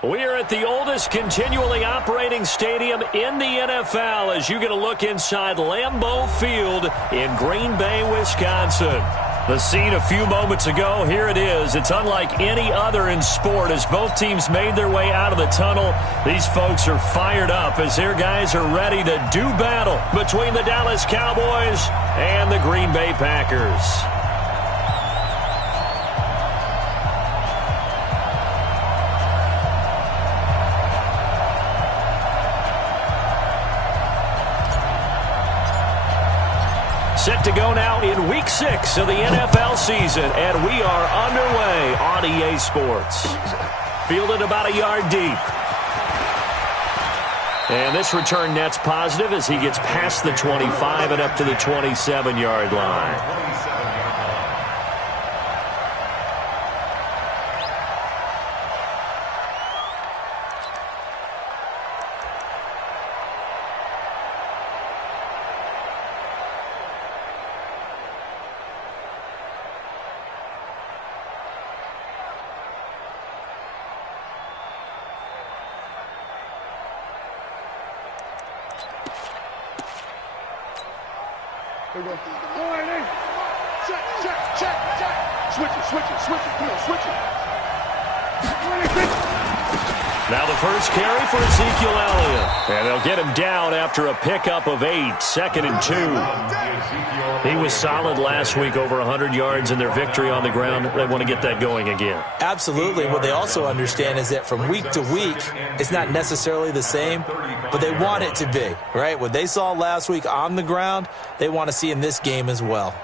We are at the oldest continually operating stadium in the NFL as you get a look inside Lambeau Field in Green Bay, Wisconsin. The scene a few moments ago, here it is. It's unlike any other in sport as both teams made their way out of the tunnel. These folks are fired up as their guys are ready to do battle between the Dallas Cowboys and the Green Bay Packers. Set to go now in Week 6 of the NFL season, and we are underway on EA Sports. Fielded about a yard deep. And this return net's positive as he gets past the 25 and up to the 27-yard line. There we go. All right, hey. Check. Switch it. Come on, switch it. Now the first carry for Ezekiel Elliott. And they'll get him down after a pickup of 8, 2nd and 2. He was solid last week, over 100 yards in their victory on the ground. They want to get that going again. Absolutely. What they also understand is that from week to week, it's not necessarily the same, but they want it to be, right? What they saw last week on the ground, they want to see in this game as well.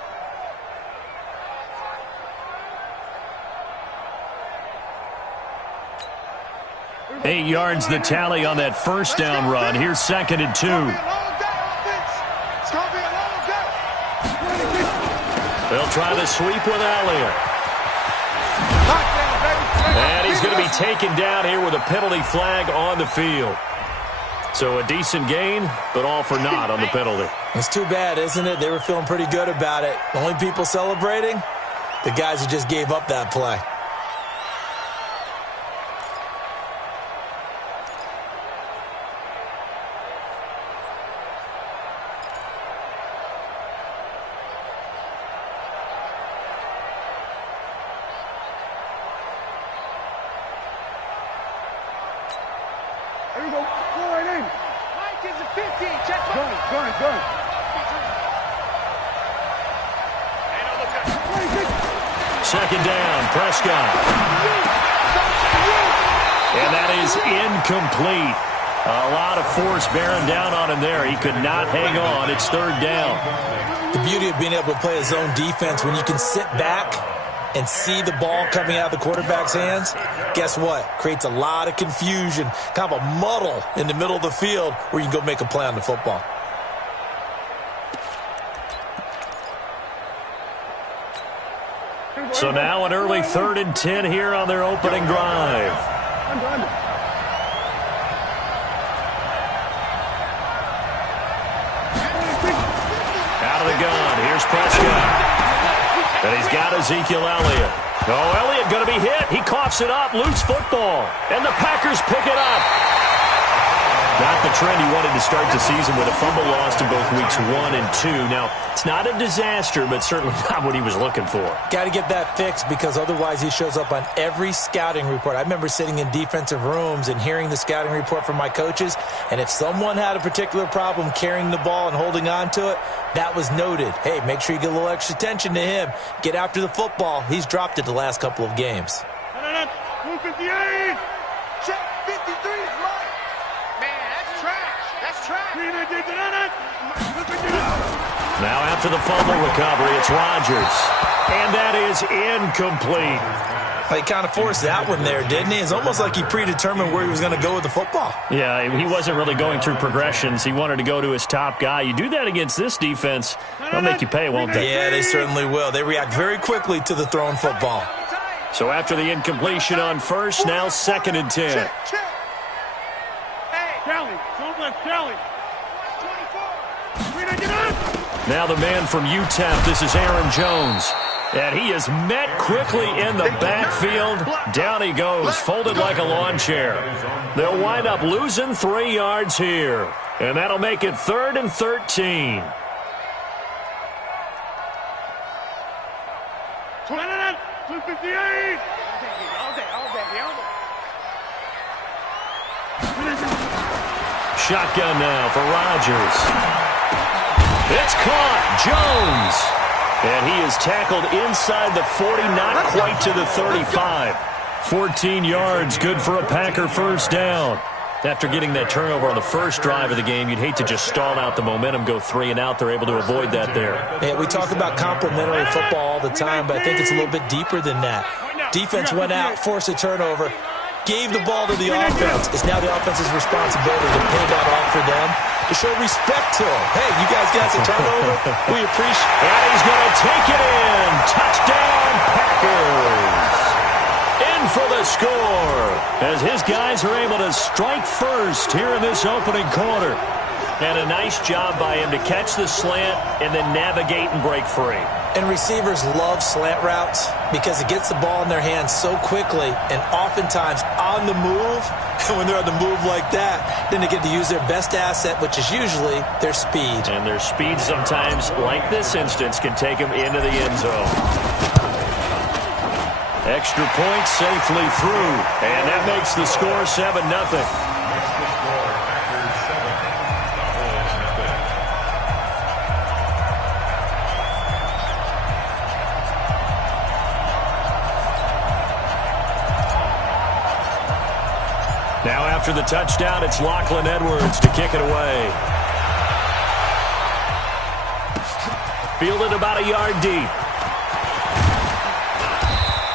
Eight yards the tally on that first down run. Here's 2nd and 2. They'll try the sweep with Elliott. And he's going to be taken down here with a penalty flag on the field. So a decent gain, but all for naught on the penalty. It's too bad, isn't it? They were feeling pretty good about it. The only people celebrating, the guys who just gave up that play. There we go. All right, in. Mike is a 15. Check. Gun. Second down, Prescott. And that is incomplete. A lot of force bearing down on him there. He could not hang on. It's 3rd down. The beauty of being able to play a zone defense, when you can sit back and see the ball coming out of the quarterback's hands, guess what? Creates a lot of confusion, kind of a muddle in the middle of the field where you can go make a play on the football. So now an early 3rd and 10 here on their opening drive. Out of the gun, here's Prescott. And he's got Ezekiel Elliott. Oh, Elliott going to be hit. He coughs it up, loose football. And the Packers pick it up. Not the trend he wanted to start the season with a fumble lost in both weeks 1 and 2. Now, it's not a disaster, but certainly not what he was looking for. Got to get that fixed because otherwise he shows up on every scouting report. I remember sitting in defensive rooms and hearing the scouting report from my coaches, and if someone had a particular problem carrying the ball and holding on to it, that was noted. Hey, make sure you get a little extra attention to him. Get after the football. He's dropped it the last couple of games. 158. Check 53 is mine. Now after the fumble recovery, it's Rodgers. And that is incomplete. He kind of forced that one there, didn't he? It's almost like he predetermined where he was going to go with the football. Yeah, he wasn't really going through progressions. He wanted to go to his top guy. You do that against this defense, they'll make you pay, won't they? Yeah, they certainly will. They react very quickly to the thrown football. So after the incompletion on first, now 2nd and 10. Hey, Kelly, don't let Kelly. Now the man from UTEP, this is Aaron Jones. And he is met quickly in the backfield. Down he goes, folded like a lawn chair. They'll wind up losing 3 yards here. And that'll make it 3rd and 13. 258. Shotgun now for Rodgers. It's caught. Jones. And he is tackled inside the 40, not quite to the 35. 14 yards, good for a Packer first down. After getting that turnover on the first drive of the game, you'd hate to just stall out the momentum, go 3 and out. They're able to avoid that there. Yeah, we talk about complementary football all the time, but I think it's a little bit deeper than that. Defense went out, forced a turnover, gave the ball to the offense. It's now the offense's responsibility to pay that off for them, to show respect to them. Hey, you guys got a turnover? We appreciate it. And he's going to take it in. Touchdown, Packers. In for the score, as his guys are able to strike first here in this opening quarter. And a nice job by him to catch the slant and then navigate and break free. And receivers love slant routes because it gets the ball in their hands so quickly and oftentimes on the move. And when they're on the move like that, then they get to use their best asset, which is usually their speed. And their speed sometimes, like this instance, can take them into the end zone. Extra point safely through. And that makes the score 7-0. Now after the touchdown, it's Lachlan Edwards to kick it away. Fielded about a yard deep.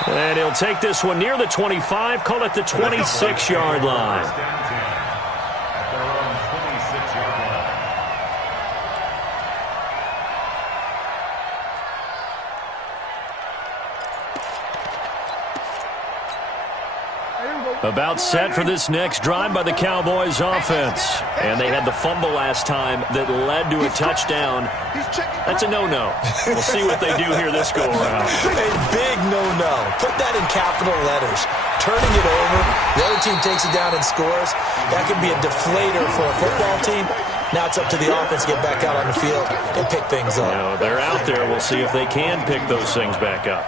And he'll take this one near the 25, call it the 26-yard line. About set for this next drive by the Cowboys offense. And they had the fumble last time that led to a touchdown. That's a no-no. We'll see what they do here this go-around. A big no-no. Put that in capital letters. Turning it over, the other team takes it down and scores. That could be a deflator for a football team. Now it's up to the offense to get back out on the field and pick things up. You know, they're out there. We'll see if they can pick those things back up.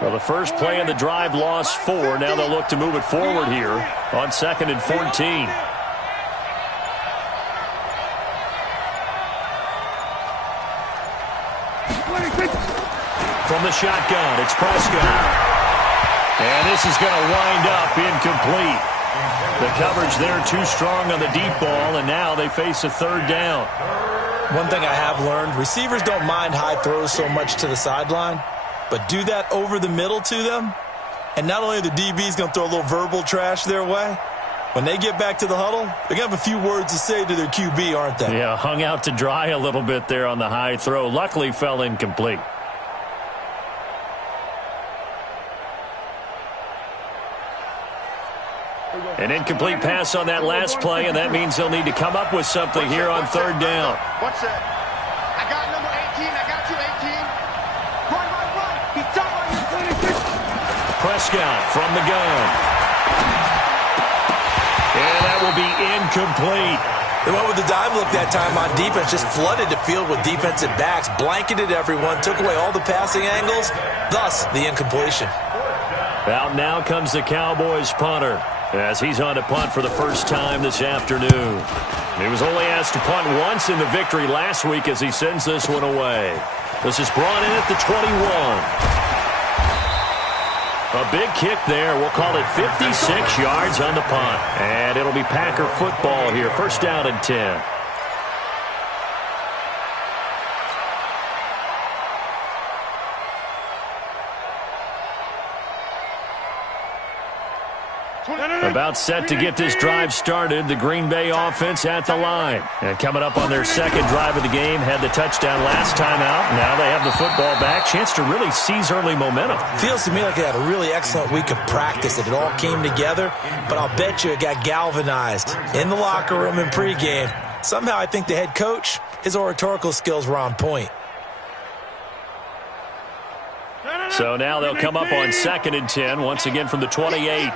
Well, the first play of the drive lost 4. Now they'll look to move it forward here on 2nd and 14. From the shotgun, it's Prescott. And this is going to wind up incomplete. The coverage there too strong on the deep ball, and now they face a 3rd down. One thing I have learned, receivers don't mind high throws so much to the sideline. But do that over the middle to them, and not only are the DBs going to throw a little verbal trash their way, when they get back to the huddle, they're going to have a few words to say to their QB, aren't they? Yeah, hung out to dry a little bit there on the high throw. Luckily fell incomplete. An incomplete pass on that last play, and that means they'll need to come up with something here on 3rd down. What's that? I got number 18. I got you, 18. Run, run, run. He's talking about you, 26. Prescott from the gun. And that will be incomplete. They went with the dime look that time on defense, just flooded the field with defensive backs, blanketed everyone, took away all the passing angles, thus the incompletion. Out now comes the Cowboys punter as he's on to punt for the first time this afternoon. He was only asked to punt once in the victory last week as he sends this one away. This is brought in at the 21. A big kick there. We'll call it 56 yards on the punt. And it'll be Packer football here. First down and 10. About set to get this drive started, the Green Bay offense at the line. And coming up on their second drive of the game, had the touchdown last time out. Now they have the football back. Chance to really seize early momentum. Feels to me like they had a really excellent week of practice. It all came together, but I'll bet you it got galvanized in the locker room in pregame. Somehow I think the head coach, his oratorical skills were on point. So now they'll come up on 2nd and 10, once again from the 28.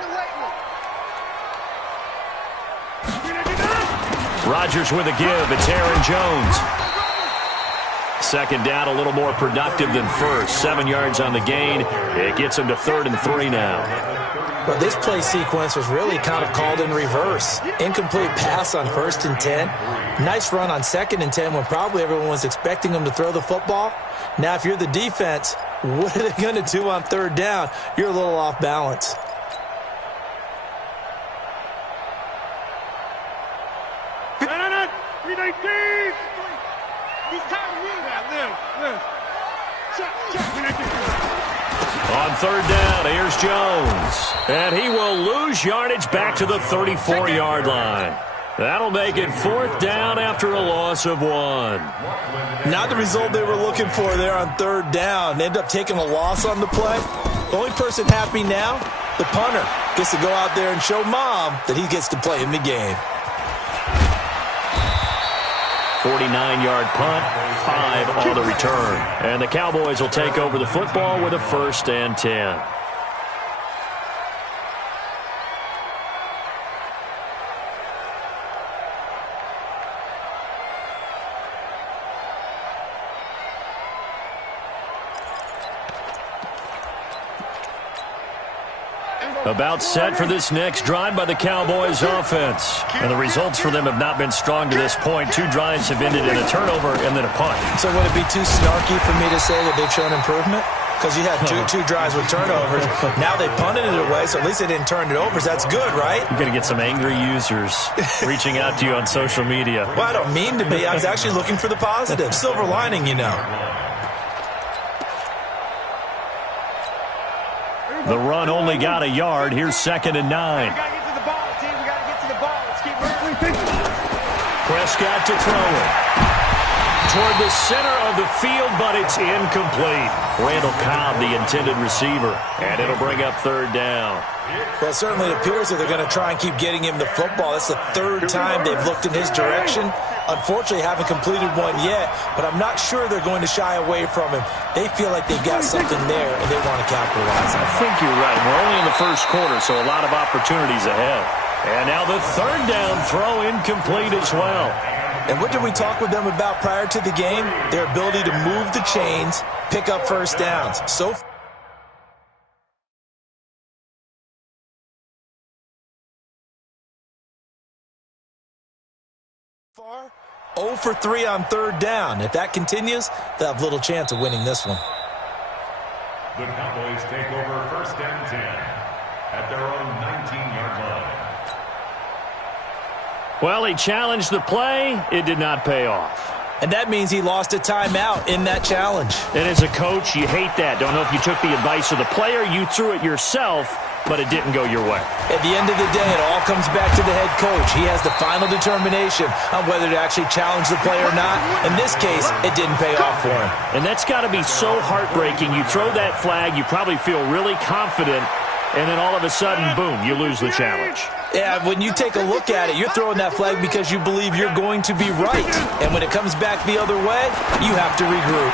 Rodgers with a give. It's Aaron Jones. Second down, a little more productive than first. 7 yards on the gain. It gets them to 3rd and 3 now. Well, this play sequence was really kind of called in reverse. Incomplete pass on 1st and 10. Nice run on 2nd and 10 when probably everyone was expecting them to throw the football. Now, if you're the defense, what are they going to do on 3rd down? You're a little off balance. On 3rd down, here's Jones. And he will lose yardage back to the 34-yard line. That'll make it 4th down after a loss of 1. Not the result they were looking for there on 3rd down. They end up taking a loss on the play. The only person happy now, the punter, gets to go out there and show mom that he gets to play in the game. 49-yard punt, 5 on the return. And the Cowboys will take over the football with a 1st and 10. About set for this next drive by the Cowboys offense. And the results for them have not been strong to this point. 2 drives have ended in a turnover and then a punt. So would it be too snarky for me to say that they've shown improvement? Because you had two drives with turnovers. Now they punted it away, so at least they didn't turn it over. So that's good, right? You're going to get some angry users reaching out to you on social media. Well, I don't mean to be. I was actually looking for the positive. Silver lining, you know. The run only got a yard. Here's 2nd and 9. We got to get to the ball, team. We got to get to the ball. Let's keep moving. Prescott to throw it. Toward the center of the field, but it's incomplete. Randall Cobb, the intended receiver. And it'll bring up 3rd down. Well, it certainly appears that they're going to try and keep getting him the football. That's the 3rd time they've looked in his direction. Unfortunately, haven't completed one yet, but I'm not sure they're going to shy away from him. They feel like they've got something there, and they want to capitalize on it. I think you're right. We're only in the first quarter, so a lot of opportunities ahead. And now the 3rd down throw incomplete as well. And what did we talk with them about prior to the game? Their ability to move the chains, pick up 1st downs. So far, 0 for 3 on 3rd down. If that continues, they'll have little chance of winning this one. The Cowboys take over 1st and 10 at their own 19-yard line. Well, he challenged the play. It did not pay off. And that means he lost a timeout in that challenge. And as a coach, you hate that. Don't know if you took the advice of the player. You threw it yourself, but it didn't go your way. At the end of the day, it all comes back to the head coach. He has the final determination on whether to actually challenge the play or not. In this case, it didn't pay off for him. And that's got to be so heartbreaking. You throw that flag, you probably feel really confident, and then all of a sudden, boom, you lose the challenge. Yeah, when you take a look at it, you're throwing that flag because you believe you're going to be right. And when it comes back the other way, you have to regroup.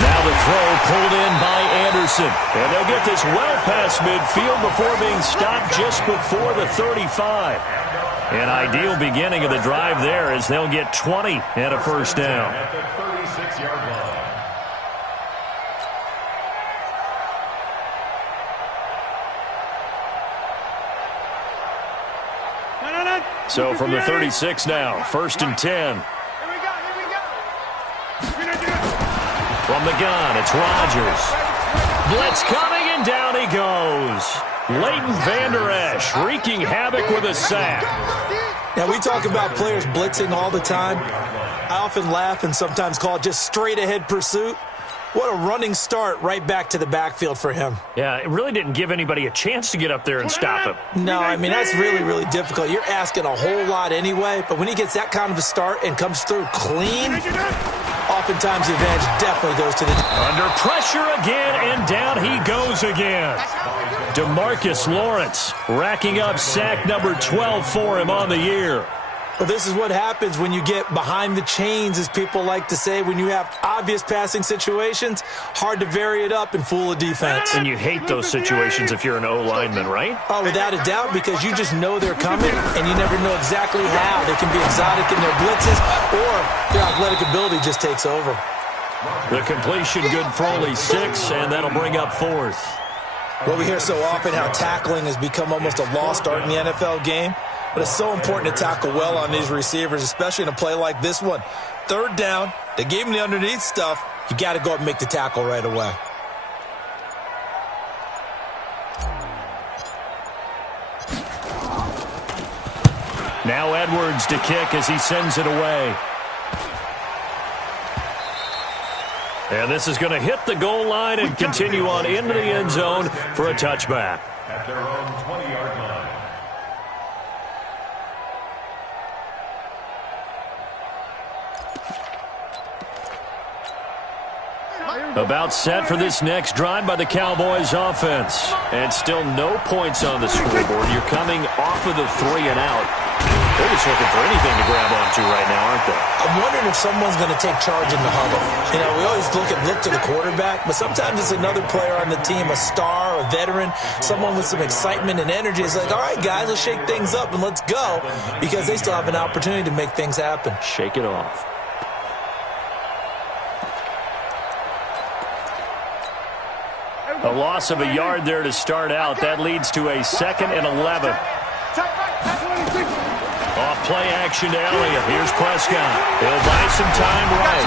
Now the throw pulled in by Anderson. And they'll get this well past midfield before being stopped just before the 35. An ideal beginning of the drive there as they'll get 20 and a 1st down. At the 36-yard line. So from the 36 now, 1st and 10. Here we go. From the gun, it's Rodgers. Blitz coming, and down he goes. Leighton Vander Esch wreaking havoc with a sack. Now, we talk about players blitzing all the time. I often laugh and sometimes call it just straight-ahead pursuit. What a running start right back to the backfield for him. Yeah, it really didn't give anybody a chance to get up there and stop him. No, I mean, that's really, really difficult. You're asking a whole lot anyway, but when he gets that kind of a start and comes through clean, oftentimes the advantage definitely goes to the... Under pressure again, and down he goes again. DeMarcus Lawrence racking up sack number 12 for him on the year. Well, this is what happens when you get behind the chains, as people like to say. When you have obvious passing situations, hard to vary it up and fool a defense. And you hate those situations if you're an O-lineman, right? Oh, without a doubt, because you just know they're coming, and you never know exactly how. They can be exotic in their blitzes, or their athletic ability just takes over. The completion good for only 6, and that'll bring up 4th. Well, we hear so often how tackling has become almost a lost art in the NFL game. But it's so important to tackle well on these receivers, especially in a play like this one. 3rd down, they gave him the underneath stuff. You got to go up and make the tackle right away. Now Edwards to kick as he sends it away. And this is going to hit the goal line and continue on into the end zone for a touchback. At their own 20-yard line. About set for this next drive by the Cowboys offense. And still no points on the scoreboard. You're coming off of the 3 and out. They're just looking for anything to grab onto right now, aren't they? I'm wondering if someone's going to take charge in the huddle. You know, we always look to the quarterback, but sometimes it's another player on the team, a star, a veteran, someone with some excitement and energy. It's like, all right, guys, let's shake things up and let's go, because they still have an opportunity to make things happen. Shake it off. A loss of a yard there to start out. That leads to a 2nd and 11. Off play action to Elliott. Here's Prescott. He'll buy some time right.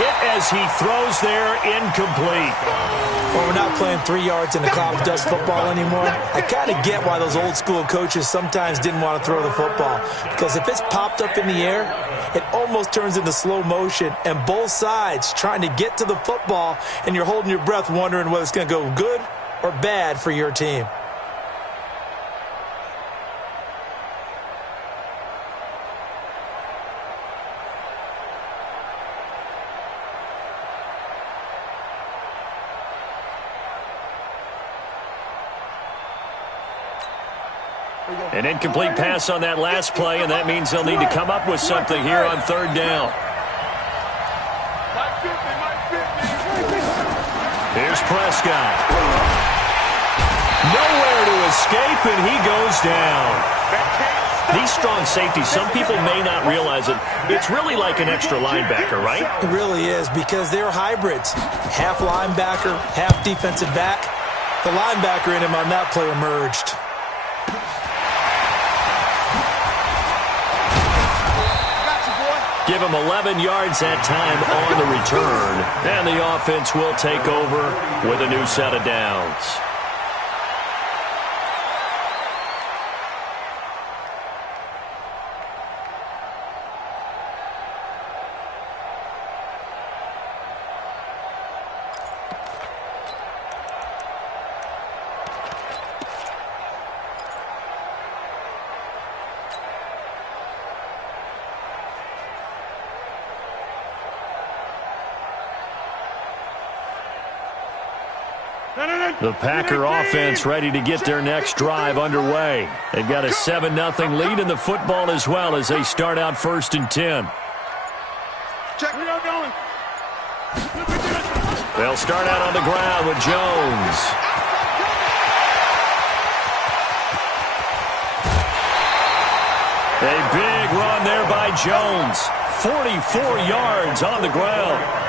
Hit as he throws there, incomplete. Well, we're not playing 3 yards in a cloud of dust football anymore. I kind of get why those old school coaches sometimes didn't want to throw the football, because if it's popped up in the air, it almost turns into slow motion, and both sides trying to get to the football, and you're holding your breath wondering whether it's going to go good or bad for your team. An incomplete pass on that last play, and that means they'll need to come up with something here on 3rd down. Here's Prescott. Nowhere to escape, and he goes down. These strong safeties, some people may not realize it. It's really like an extra linebacker, right? It really is, because they're hybrids. Half linebacker, half defensive back. The linebacker in him on that play emerged. Give him 11 yards that time on the return. And the offense will take over with a new set of downs. The Packer offense ready to get their next drive underway. They've got a 7-0 lead in the football as well as they start out 1st and 10. Check. We are going. They'll start out on the ground with Jones. A big run there by Jones. 44 yards on the ground.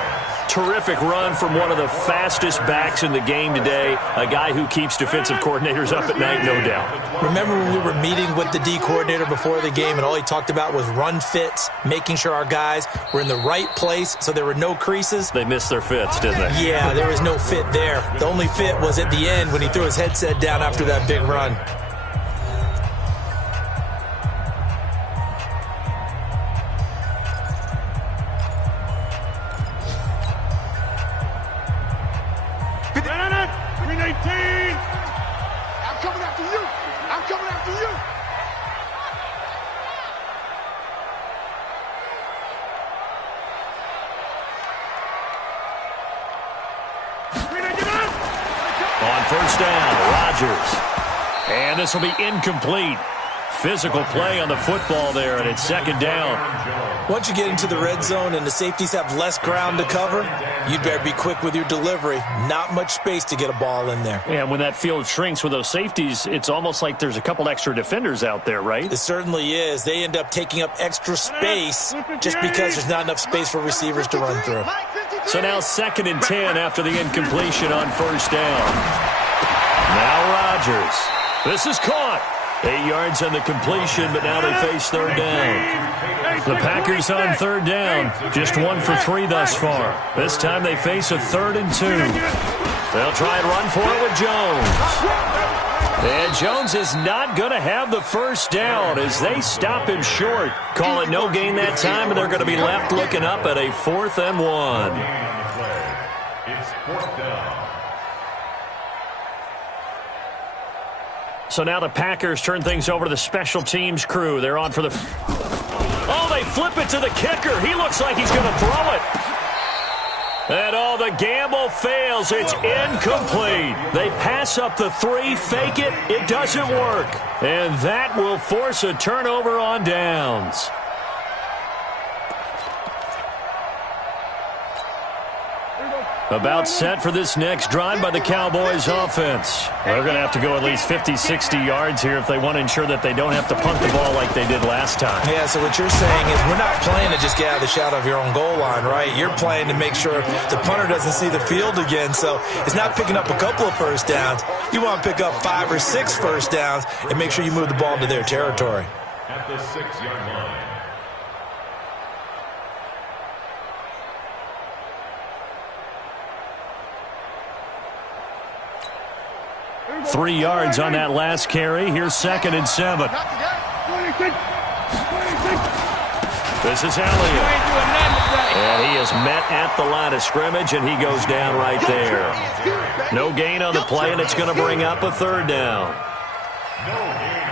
Terrific run from one of the fastest backs in the game today, a guy who keeps defensive coordinators up at night, no doubt. Remember when we were meeting with the D coordinator before the game and all he talked about was run fits, making sure our guys were in the right place so there were no creases? They missed their fits, didn't they? Yeah, there was no fit there. The only fit was at the end when he threw his headset down after that big run. first down. Rodgers. And this will be incomplete. Physical play on the football there, and it's second down. Once you get into the red zone and the safeties have less ground to cover, you'd better be quick with your delivery. Not much space to get a ball in there. Yeah, when that field shrinks with those safeties, it's almost like there's a couple extra defenders out there, right? It certainly is. They end up taking up extra space just because there's not enough space for receivers to run through. So now 2nd and 10 after the incompletion on first down. Now Rodgers. This is caught. 8 yards on the completion, but now they face third down. The Packers on third down, just 1 for 3 thus far. This time they face a 3rd and 2. They'll try and run for it with Jones. And Jones is not going to have the first down as they stop him short. Call it no gain that time, and they're going to be left looking up at a 4th and 1. It's 4th down. So now the Packers turn things over to the special teams crew. They're on for the... Oh, they flip it to the kicker. He looks like he's going to throw it. And the gamble fails. It's incomplete. They pass up the 3, fake it. It doesn't work. And that will force a turnover on downs. About set for this next drive by the Cowboys offense. They're going to have to go at least 50, 60 yards here if they want to ensure that they don't have to punt the ball like they did last time. Yeah, so what you're saying is we're not playing to just get out of the shadow of your own goal line, right? You're playing to make sure the punter doesn't see the field again. So it's not picking up a couple of first downs. You want to pick up 5 or 6 first downs and make sure you move the ball into their territory. At the 6-yard line. 3 yards on that last carry. Here's 2nd and 7. This is Elliott. And he is met at the line of scrimmage, and he goes down right there. No gain on the play, and it's going to bring up a 3rd down.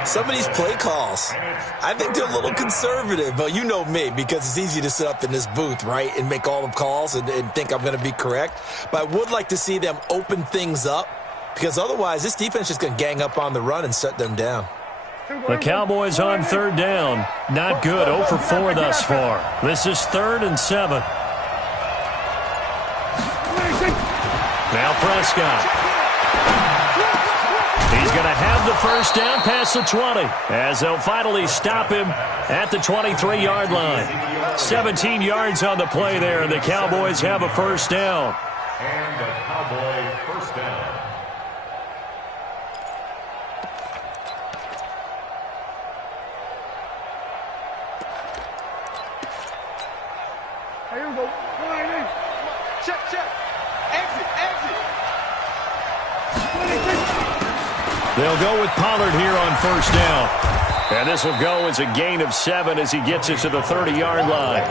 Some of these play calls, I think they're a little conservative, but you know me, because it's easy to sit up in this booth, right, and make all the calls and think I'm going to be correct. But I would like to see them open things up, because otherwise this defense is just going to gang up on the run and shut them down. The Cowboys on 3rd down. Not good. 0 for 4 thus far. This is 3rd and 7. Now Prescott. He's going to have the first down past the 20 as they'll finally stop him at the 23-yard line. 17 yards on the play there, and the Cowboys have a first down. And the Cowboy first down. Here we go. Check, check. Exit, exit. They'll go with Pollard here on first down. And this will go as a gain of 7 as he gets it to the 30-yard line.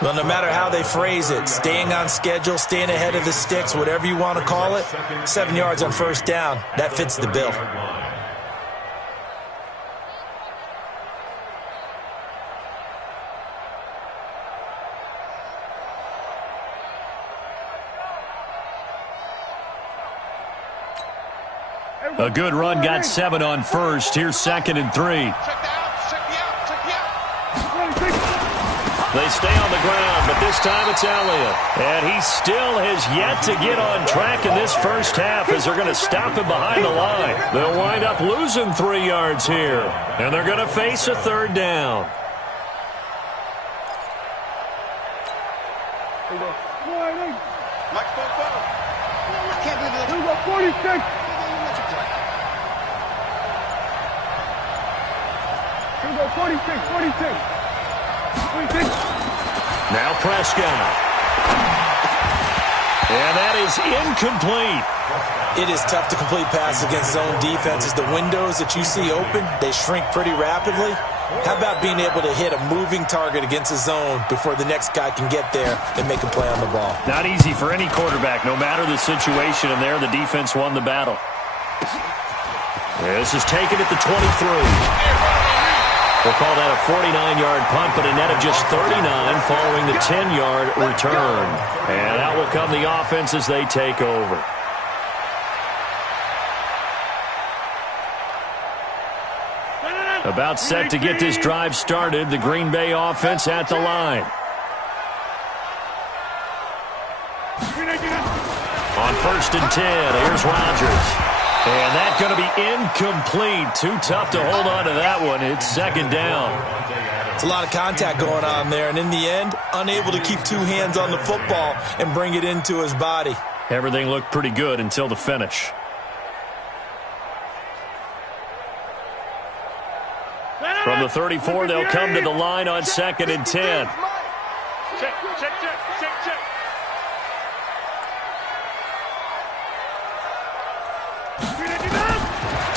Well, no matter how they phrase it, staying on schedule, staying ahead of the sticks, whatever you want to call it, 7 yards on first down, that fits the bill. A good run got 7 on first. Here's 2nd and 3. Check the out, check the out, check the out. They stay on the ground, but this time it's Elliott. And he still has yet to get on track in this first half as they're going to stop him behind the line. They'll wind up losing 3 yards here. And they're going to face a 3rd down. Mike, I can't believe it. Here we go, 46. Here we go, 46, 46. 46. Now Prescott. And that is incomplete. It is tough to complete passes against zone defenses. The windows that you see open, they shrink pretty rapidly. How about being able to hit a moving target against a zone before the next guy can get there and make a play on the ball? Not easy for any quarterback, no matter the situation, and there the defense won the battle. This is taken at the 23. We'll call that a 49-yard punt, but a net of just 39 following the 10-yard return. And out will come the offense as they take over. About set to get this drive started. The Green Bay offense at the line. On 1st and 10, here's Rodgers. And that's going to be incomplete. Too tough to hold on to that one. It's 2nd down. It's a lot of contact going on there, and in the end, unable to keep 2 hands on the football and bring it into his body. Everything looked pretty good until the finish. From the 34, they'll come to the line on 2nd and 10. Check.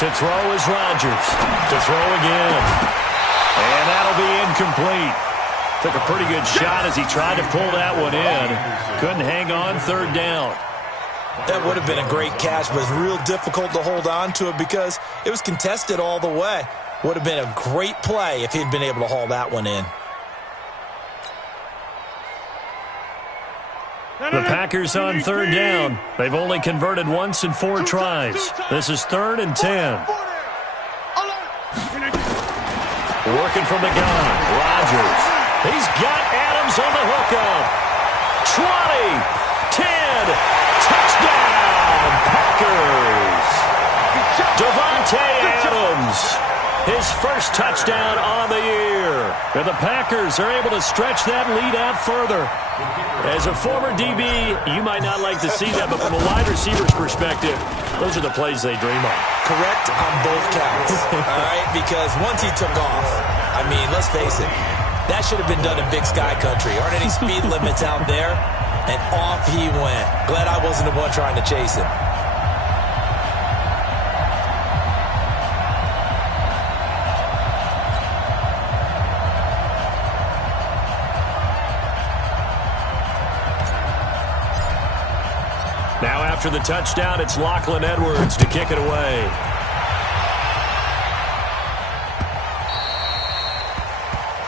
To throw is Rodgers. To throw again. And that'll be incomplete. Took a pretty good shot as he tried to pull that one in. Couldn't hang on 3rd down. That would have been a great catch, but it's real difficult to hold on to it because it was contested all the way. Would have been a great play if he'd been able to haul that one in. The Packers on 3rd down. They've only converted once in 4 tries. This is 3rd and 10. Working from the gun. Rodgers. He's got Adams on the hookup. 20, 10, touchdown, Packers. Devontae Adams. His first touchdown on the year. And the Packers are able to stretch that lead out further. As a former DB, you might not like to see that, but from a wide receiver's perspective, those are the plays they dream of. Correct on both counts, all right? Because once he took off, I mean, let's face it, that should have been done in Big Sky Country. Aren't any speed limits out there? And off he went. Glad I wasn't the one trying to chase him. Now after the touchdown, it's Lachlan Edwards to kick it away.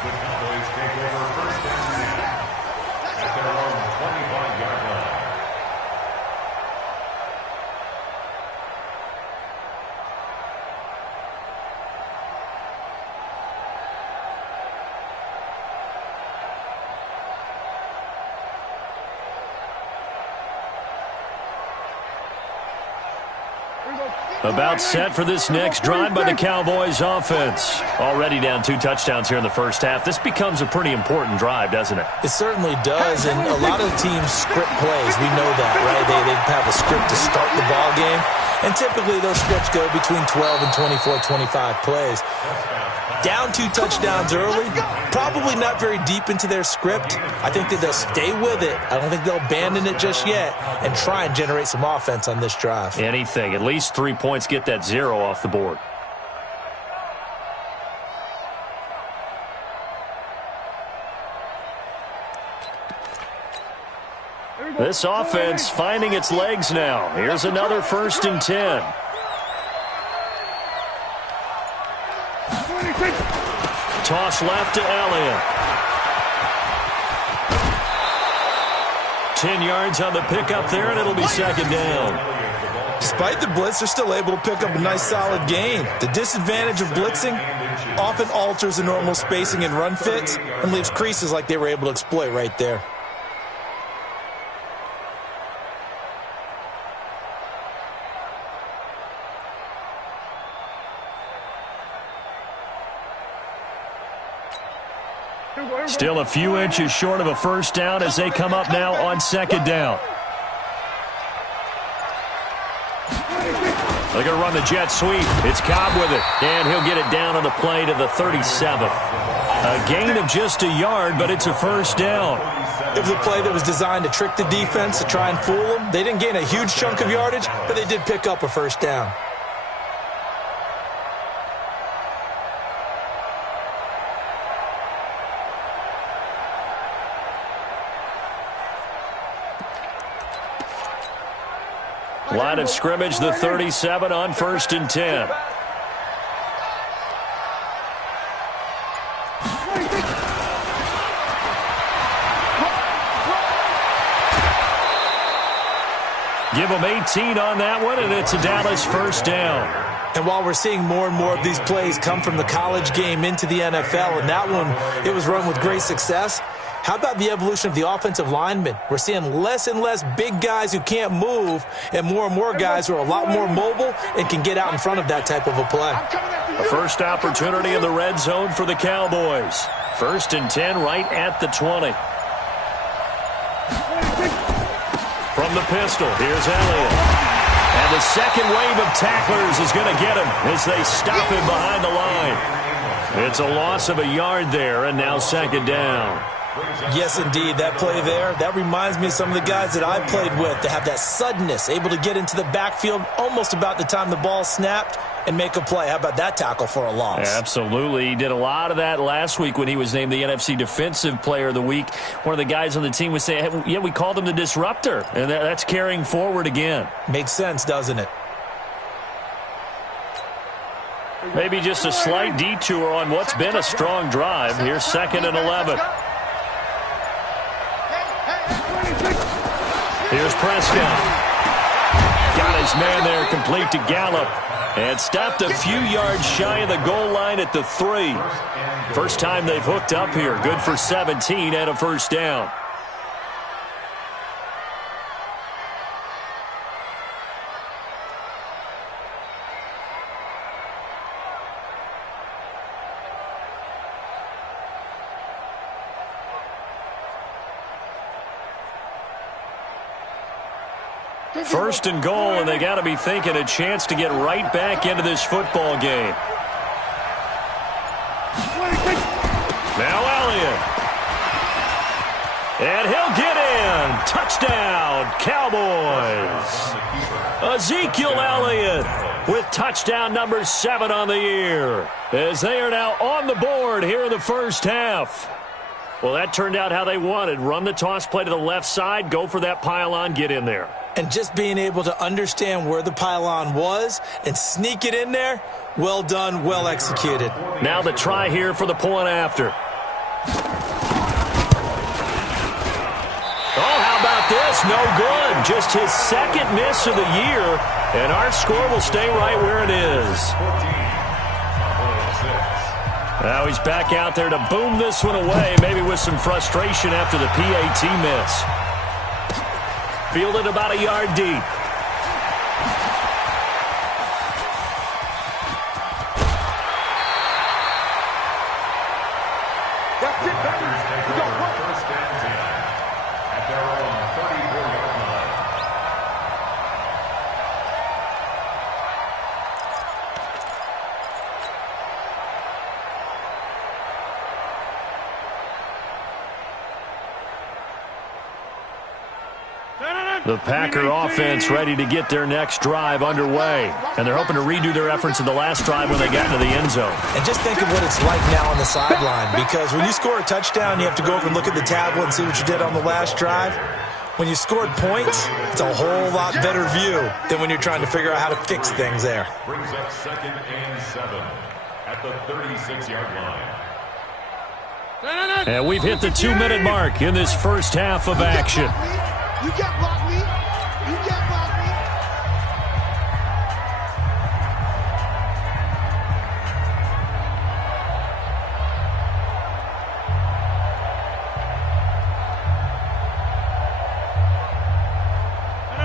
The Cowboys take over 1st and 10 at their own 25-yard line. About set for this next drive by the Cowboys offense. Already down 2 touchdowns here in the first half. This becomes a pretty important drive, doesn't it? It certainly does, and a lot of the teams script plays. We know that, right? They have a script to start the ball game, and typically those scripts go between 12 and 24, 25 plays. Down 2 touchdowns early, probably not very deep into their script. I think that they'll stay with it. I don't think they'll abandon it just yet and try and generate some offense on this drive. Anything. At least 3 points, get that 0 off the board. This offense finding its legs now. Here's another 1st and 10. Toss left to Elliott. 10 yards on the pickup there, and it'll be 2nd down. Despite the blitz, they're still able to pick up a nice solid gain. The disadvantage of blitzing often alters the normal spacing and run fits and leaves creases like they were able to exploit right there. Still a few inches short of a 1st down as they come up now on 2nd down. They're going to run the jet sweep. It's Cobb with it, and he'll get it down on the play to the 37. A gain of just a yard, but it's a 1st down. It was a play that was designed to trick the defense, to try and fool them. They didn't gain a huge chunk of yardage, but they did pick up a 1st down. Line of scrimmage, the 37 on 1st and 10. Give them 18 on that one, and it's a Dallas 1st down. And while we're seeing more and more of these plays come from the college game into the NFL, and that one, it was run with great success, how about the evolution of the offensive linemen? We're seeing less and less big guys who can't move and more guys who are a lot more mobile and can get out in front of that type of a play. A first opportunity in the red zone for the Cowboys. 1st and 10 right at the 20. From the pistol, here's Elliott. And the second wave of tacklers is going to get him as they stop him behind the line. It's a loss of a yard there, and now 2nd down. Yes, indeed. That play there, that reminds me of some of the guys that I played with. They have that suddenness, able to get into the backfield almost about the time the ball snapped and make a play. How about that tackle for a loss? Absolutely. He did a lot of that last week when he was named the NFC Defensive Player of the Week. One of the guys on the team was saying, hey, yeah, we called him the disruptor, and that's carrying forward again. Makes sense, doesn't it? Maybe just a slight detour on what's been a strong drive. Here's 2nd and 11. Here's Prescott. Got his man there complete to Gallup. And stopped a few yards shy of the goal line at the 3. First time they've hooked up here. Good for 17 and a first down. First and goal, and they got to be thinking a chance to get right back into this football game. Now Elliott. And he'll get in. Touchdown, Cowboys. Ezekiel Elliott with touchdown number 7 on the year, as they are now on the board here in the first half. Well, that turned out how they wanted. Run the toss play to the left side, go for that pylon, get in there. And just being able to understand where the pylon was and sneak it in there, well done, well executed. Now the try here for the point after. Oh, how about this? No good. Just his 2nd miss of the year, and our score will stay right where it is. Now he's back out there to boom this one away, maybe with some frustration after the PAT miss. Fielded about a yard deep. That's it, baby. We got one. 1st and 10 at their own 34-yard line. The Packer offense ready to get their next drive underway. And they're hoping to redo their efforts in the last drive when they got into the end zone. And just think of what it's like now on the sideline, because when you score a touchdown, you have to go over and look at the tablet and see what you did on the last drive. When you scored points, it's a whole lot better view than when you're trying to figure out how to fix things there. Brings up 2nd and 7 at the 36-yard line. And we've hit the 2-minute mark in this first half of action. You can't block me. You can't block me.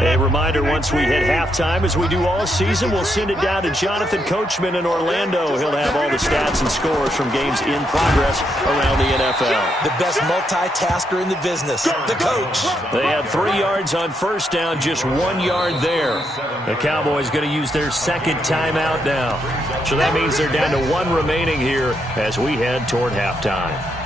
A reminder, once we hit halftime, as we do all season, we'll send it down to Jonathan Coachman in Orlando. He'll have all the stats and scores from games in progress around the NFL. The best multitasker in the business, the coach. They had 3 yards on first down, just 1 yard there. The Cowboys going to use their 2nd timeout now. So that means they're down to 1 remaining here as we head toward halftime.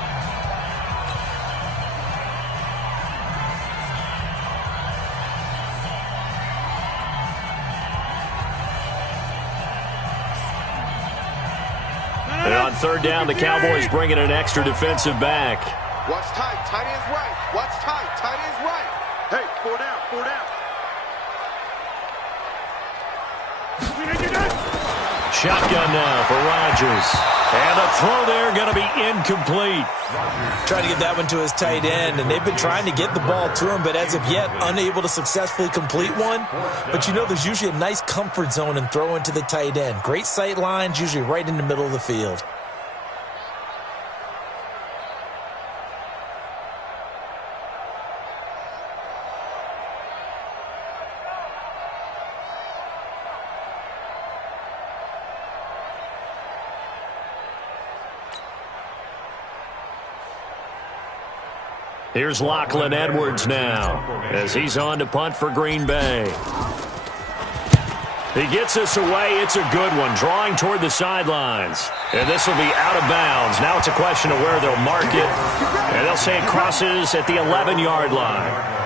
And on 3rd down, the Cowboys bring in an extra defensive back. Watch tight. Tight end's right. Watch tight. Tight end's right. Hey, 4 down. 4 down. shotgun now for Rodgers. And the throw there going to be incomplete. Trying to get that one to his tight end, and they've been trying to get the ball to him, but as of yet, unable to successfully complete one. But you know, there's usually a nice comfort zone in throwing to the tight end. Great sight lines, usually right in the middle of the field. Here's Lachlan Edwards now as he's on to punt for Green Bay. He gets this away. It's a good one, drawing toward the sidelines. And this will be out of bounds. Now it's a question of where they'll mark it. And they'll say it crosses at the 11-yard line.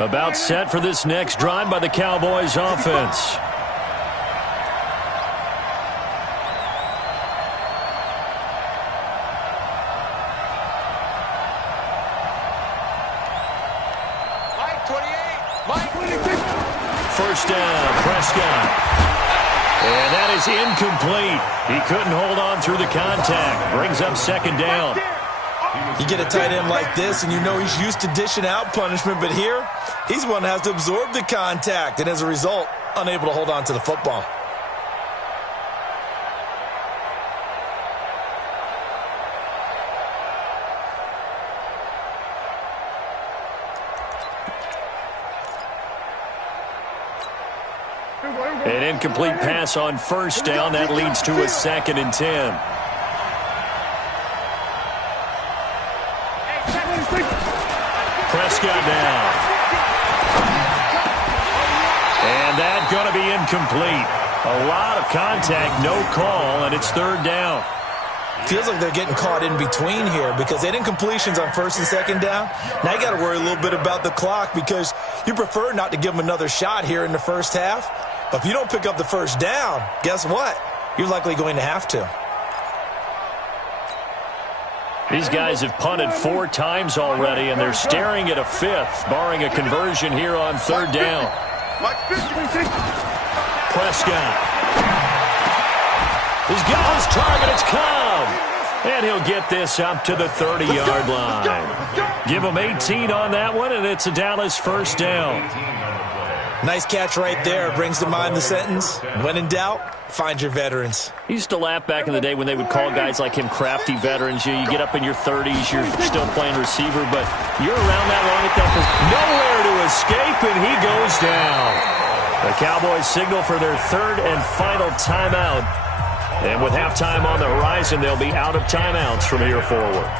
About set for this next drive by the Cowboys offense. Mike 28. Mike 26. First down, Prescott. And that is incomplete. He couldn't hold on through the contact. Brings up second down. You get a tight end like this, and you know he's used to dishing out punishment, but here, he's one that has to absorb the contact, and as a result, unable to hold on to the football. An incomplete pass on first down. That leads to a 2nd and 10. Prescott now. And that's going to be incomplete. A lot of contact, no call, and it's 3rd down. Feels like they're getting caught in between here because they had incompletions on 1st and 2nd down. Now you got to worry a little bit about the clock because you prefer not to give them another shot here in the first half. But if you don't pick up the first down, guess what? You're likely going to have to. These guys have punted 4 times already, and they're staring at a 5th, barring a conversion here on 3rd down. Prescott. He's got his target. It's Cobb. And he'll get this up to the 30-yard line. Give him 18 on that one, and it's a Dallas first down. Nice catch right there. Brings to mind the sentence, when in doubt, find your veterans. He used to laugh back in the day when they would call guys like him crafty veterans. You get up in your 30s, you're still playing receiver, but you're around that long at that position. Nowhere to escape, and he goes down. The Cowboys signal for their 3rd and final timeout. And with halftime on the horizon, they'll be out of timeouts from here forward.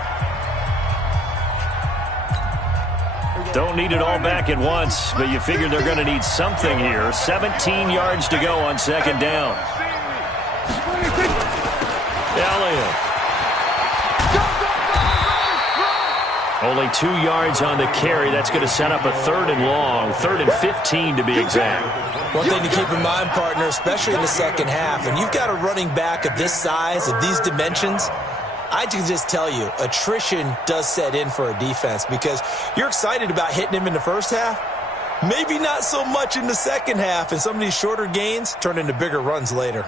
Don't need it all back at once, but you figure they're going to need something here. 17 yards to go on 2nd down. Elliott. Only 2 yards on the carry. That's going to set up a 3rd and long, 3rd and 15 to be exact. One thing to keep in mind, partner, especially in the second half, and you've got a running back of this size, of these dimensions, I can just tell you, attrition does set in for a defense because you're excited about hitting him in the first half. Maybe not so much in the second half, and some of these shorter gains turn into bigger runs later.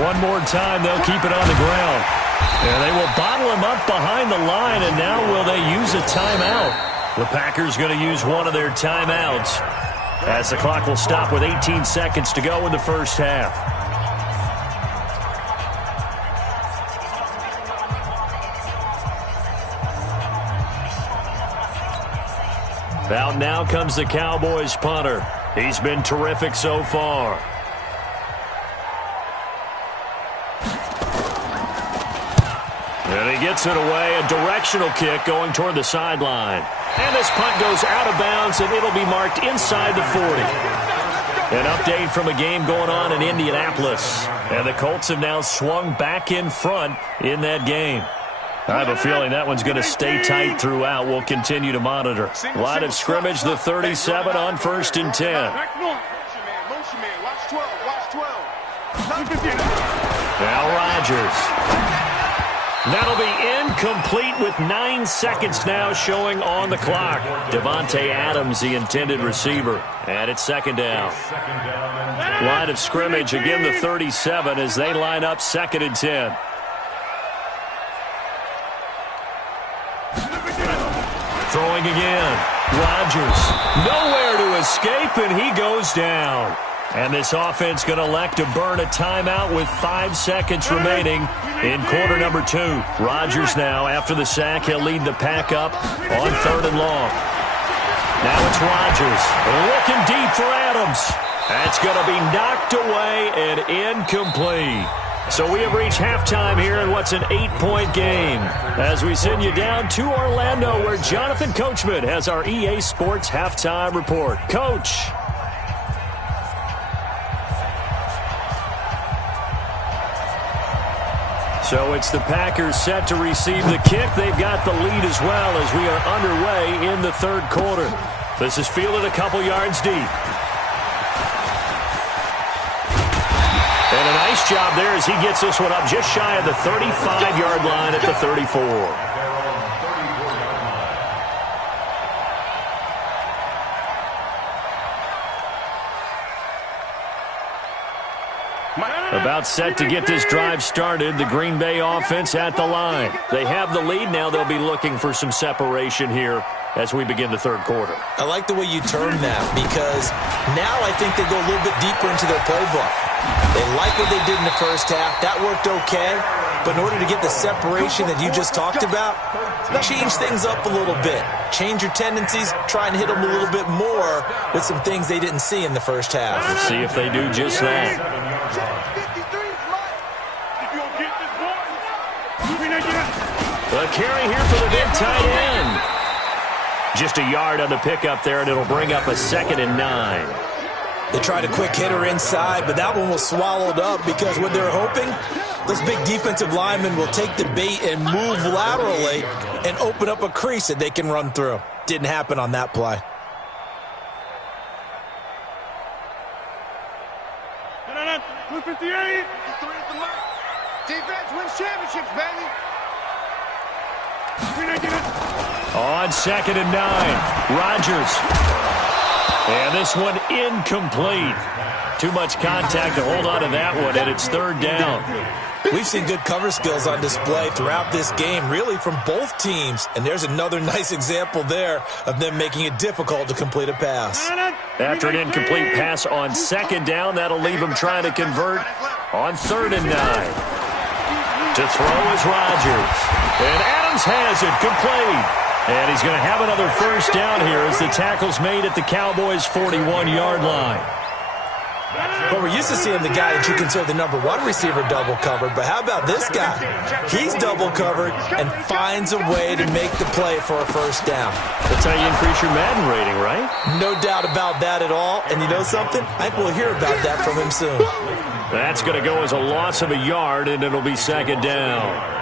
One more time, they'll keep it on the ground. And they will bottle him up behind the line, and now will they use a timeout? The Packers going to use one of their timeouts as the clock will stop with 18 seconds to go in the first half. Out now comes the Cowboys punter. He's been terrific so far. And he gets it away. A directional kick going toward the sideline. And this punt goes out of bounds, and it'll be marked inside the 40. An update from a game going on in Indianapolis. And the Colts have now swung back in front in that game. I have a feeling that one's going to stay tight throughout. We'll continue to monitor. Line of scrimmage, the 37 on 1st and 10. Motion man. Watch 12. Watch 12. Now Rodgers. That'll be incomplete with 9 seconds now showing on the clock. Devontae Adams, the intended receiver. And it's 2nd down. Line of scrimmage, again the 37 as they line up 2nd and 10. Throwing again. Rodgers. Nowhere to escape, and he goes down. And this offense going to elect to burn a timeout with 5 seconds remaining in quarter number 2. Rodgers now, after the sack, he'll lead the pack up on 3rd and long. Now it's Rodgers. Looking deep for Adams. That's going to be knocked away and incomplete. So we have reached halftime here in what's an 8-point game. As we send you down to Orlando, where Jonathan Coachman has our EA Sports halftime report. Coach. So it's the Packers set to receive the kick. They've got the lead as well as we are underway in the 3rd quarter. This is fielded a couple yards deep. And a nice job there as he gets this one up just shy of the 35-yard line at the 34. About set to get this drive started, the Green Bay offense at the line. They have the lead. Now they'll be looking for some separation here as we begin the 3rd quarter. I like the way you term that because now I think they go a little bit deeper into their playbook. They like what they did in the first half. That worked okay. But in order to get the separation that you just talked about, change things up a little bit. Change your tendencies. Try and hit them a little bit more with some things they didn't see in the first half. Let's see if they do just that. The carry here for the big tight end. Just a yard on the pickup there, and it'll bring up a 2nd and 9. They tried a quick hitter inside, but that one was swallowed up because what they're hoping, those big defensive linemen will take the bait and move laterally and open up a crease that they can run through. Didn't happen on that play. Defense wins championships, baby. On 2nd and 9, Rodgers. And this one incomplete. Too much contact to hold on to that one, and it's 3rd down. We've seen good cover skills on display throughout this game, really from both teams. And there's another nice example there of them making it difficult to complete a pass. After an incomplete pass on 2nd down, that'll leave him trying to convert on 3rd and 9. To throw is Rodgers. And Adams has it complete. And he's going to have another 1st down here as the tackle's made at the Cowboys' 41-yard line. Well, we're used to seeing the guy that you consider the number 1 receiver double covered, but how about this guy? He's double covered and finds a way to make the play for a 1st down. That's how you increase your Madden rating, right? No doubt about that at all. And you know something? I think we'll hear about that from him soon. That's going to go as a loss of a yard, and it'll be 2nd down.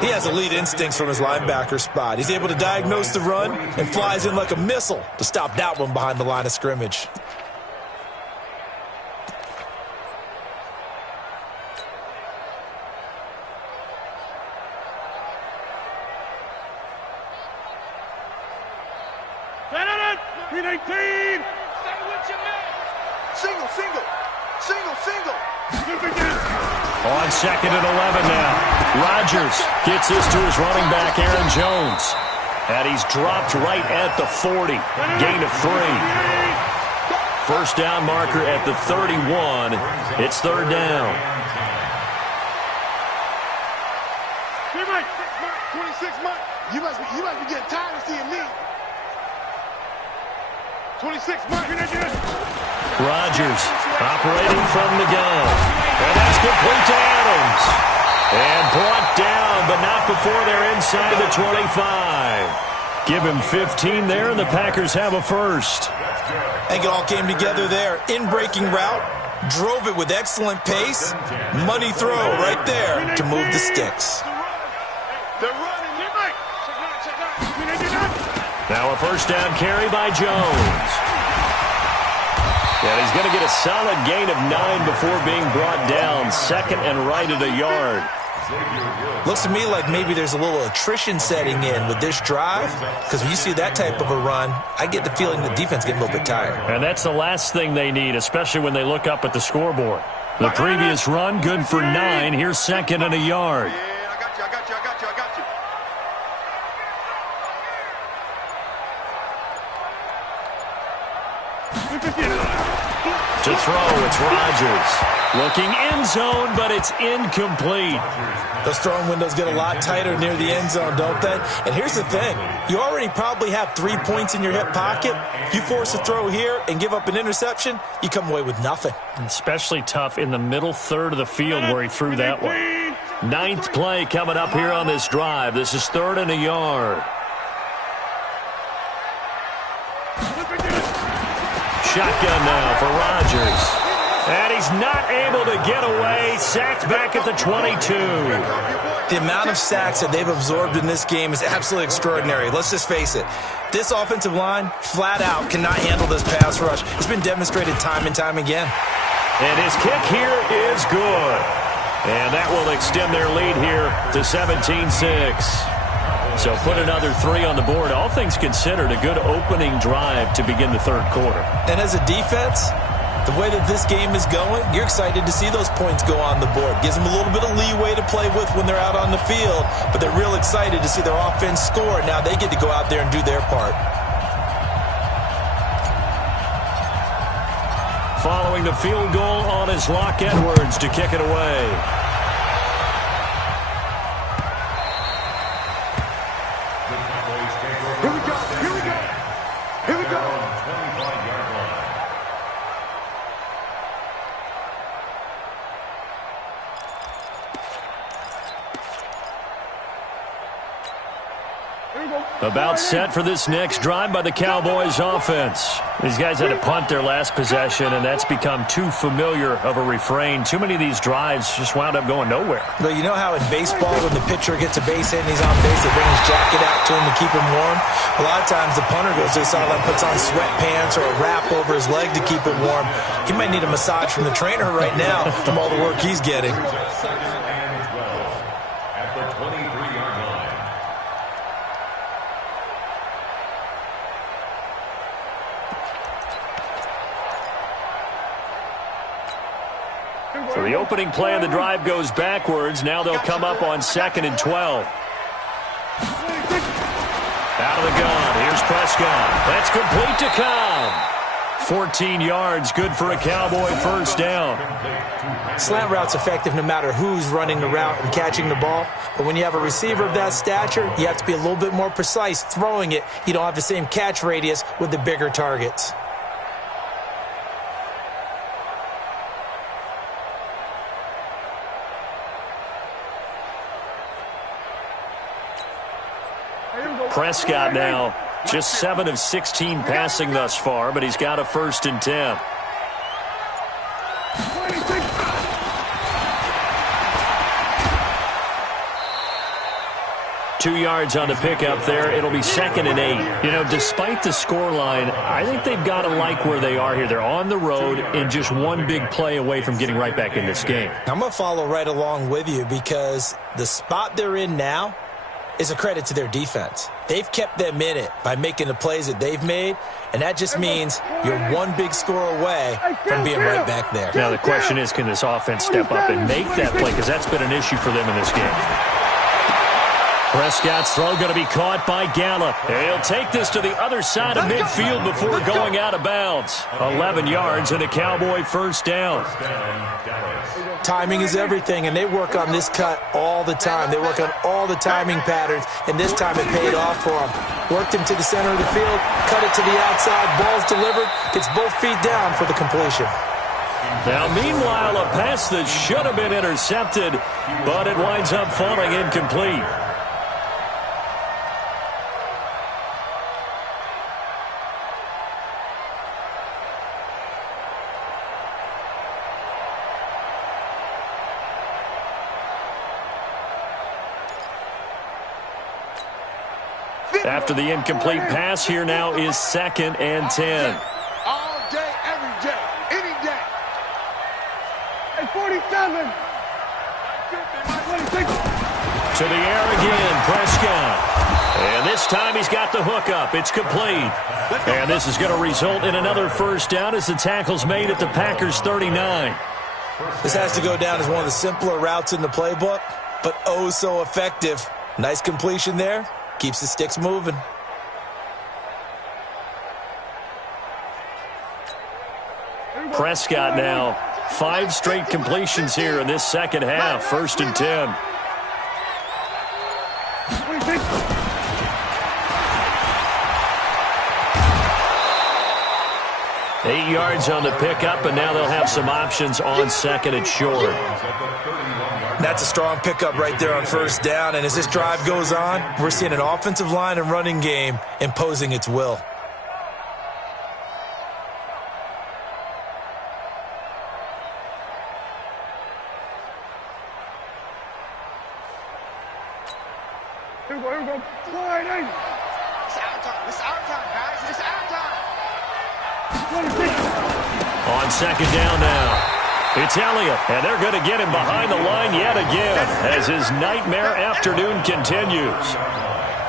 He has elite instincts from his linebacker spot. He's able to diagnose the run and flies in like a missile to stop that one behind the line of scrimmage. On 2nd and 11 now. Rodgers gets this to his running back, Aaron Jones. And he's dropped right at the 40. Gain of 3. 1st down marker at the 31. It's 3rd down. 26 months. You must be getting tired of seeing me. 26, mark. Rodgers operating from the gun. And that's complete to Adams. And brought down, but not before they're inside the 25. Give him 15 there, and the Packers have a first. I think it all came together there. In-breaking route, drove it with excellent pace. Money throw right there to move the sticks. Now a first down carry by Jones. And he's going to get a solid gain of 9 before being brought down. Second and right at a yard. Looks to me like maybe there's a little attrition setting in with this drive, because when you see that type of a run, I get the feeling the defense getting a little bit tired. And that's the last thing they need, especially when they look up at the scoreboard. The previous run, good for 9. Here's second and a yard. Yeah, I got you. To throw, it's Rodgers. Looking end zone, but it's incomplete. Those throwing windows get a lot tighter near the end zone, don't they? And here's the thing. You already probably have 3 points in your hip pocket. You force a throw here and give up an interception, you come away with nothing. Especially tough in the middle third of the field where he threw that one. Ninth play coming up here on this drive. This is third and a yard. Shotgun now for Rodgers. And he's not able to get away. Sacked back at the 22. The amount of sacks that they've absorbed in this game is absolutely extraordinary. Let's just face it. This offensive line, flat out, cannot handle this pass rush. It's been demonstrated time and time again. And his kick here is good. And that will extend their lead here to 17-6. So put another 3 on the board. All things considered, a good opening drive to begin the third quarter. And as a defense, the way that this game is going, you're excited to see those points go on the board. Gives them a little bit of leeway to play with when they're out on the field, but they're real excited to see their offense score. Now they get to go out there and do their part. Following the field goal on his Locke Edwards to kick it away. About set for this next drive by the Cowboys offense. These guys had to punt their last possession, and that's become too familiar of a refrain. Too many of these drives just wound up going nowhere. But you know how in baseball, when the pitcher gets a base hit and he's on base, they bring his jacket out to him to keep him warm? A lot of times the punter goes to the sideline, puts on sweatpants or a wrap over his leg to keep it warm. He might need a massage from the trainer right now from all the work he's getting. So the opening play of the drive goes backwards. Now they'll come up on 2nd and 12. Out of the gun. Here's Prescott. That's complete to Cobb. 14 yards. Good for a Cowboy first down. Slant route's effective no matter who's running the route and catching the ball. But when you have a receiver of that stature, you have to be a little bit more precise throwing it. You don't have the same catch radius with the bigger targets. Prescott now just 7 of 16 passing thus far, but he's got a 1st and 10. Two yards on the pickup there. It'll be 2nd and 8. You know, despite the scoreline, I think they've got to like where they are here. They're on the road and just one big play away from getting right back in this game. I'm going to follow right along with you because the spot they're in now is a credit to their defense. They've kept them in it by making the plays that they've made, and that just means you're one big score away from being right back there. Now the question is, can this offense step up and make that play? Because that's been an issue for them in this game. Prescott's throw going to be caught by Gallup. He'll take this to the other side of midfield before going out of bounds. 11 yards and a Cowboy first down. Timing is everything, and they work on this cut all the time. They work on all the timing patterns, and this time it paid off for them. Worked him to the center of the field, cut it to the outside, ball's delivered, gets both feet down for the completion. Now, meanwhile, a pass that should have been intercepted, but it winds up falling incomplete. After the incomplete pass, here now is 2nd and 10. All day, every day, any day. Hey, 47. To the air again, Prescott. And this time he's got the hook up. It's complete. And this is going to result in another first down as the tackle's made at the Packers' 39. This has to go down as one of the simpler routes in the playbook, but oh so effective. Nice completion there. Keeps the sticks moving. Prescott now, 5 straight completions here in this second half. 1st and 10. 8 yards on the pickup, and now they'll have some options on 2nd and short. That's a strong pickup right there on 1st down, and as this drive goes on, we're seeing an offensive line and running game imposing its will. Here we go. Slide in. It's our time. It's our time, guys. It's our time. 26. On 2nd down now. It's Elliott, and they're going to get him behind the line yet again as his nightmare afternoon continues.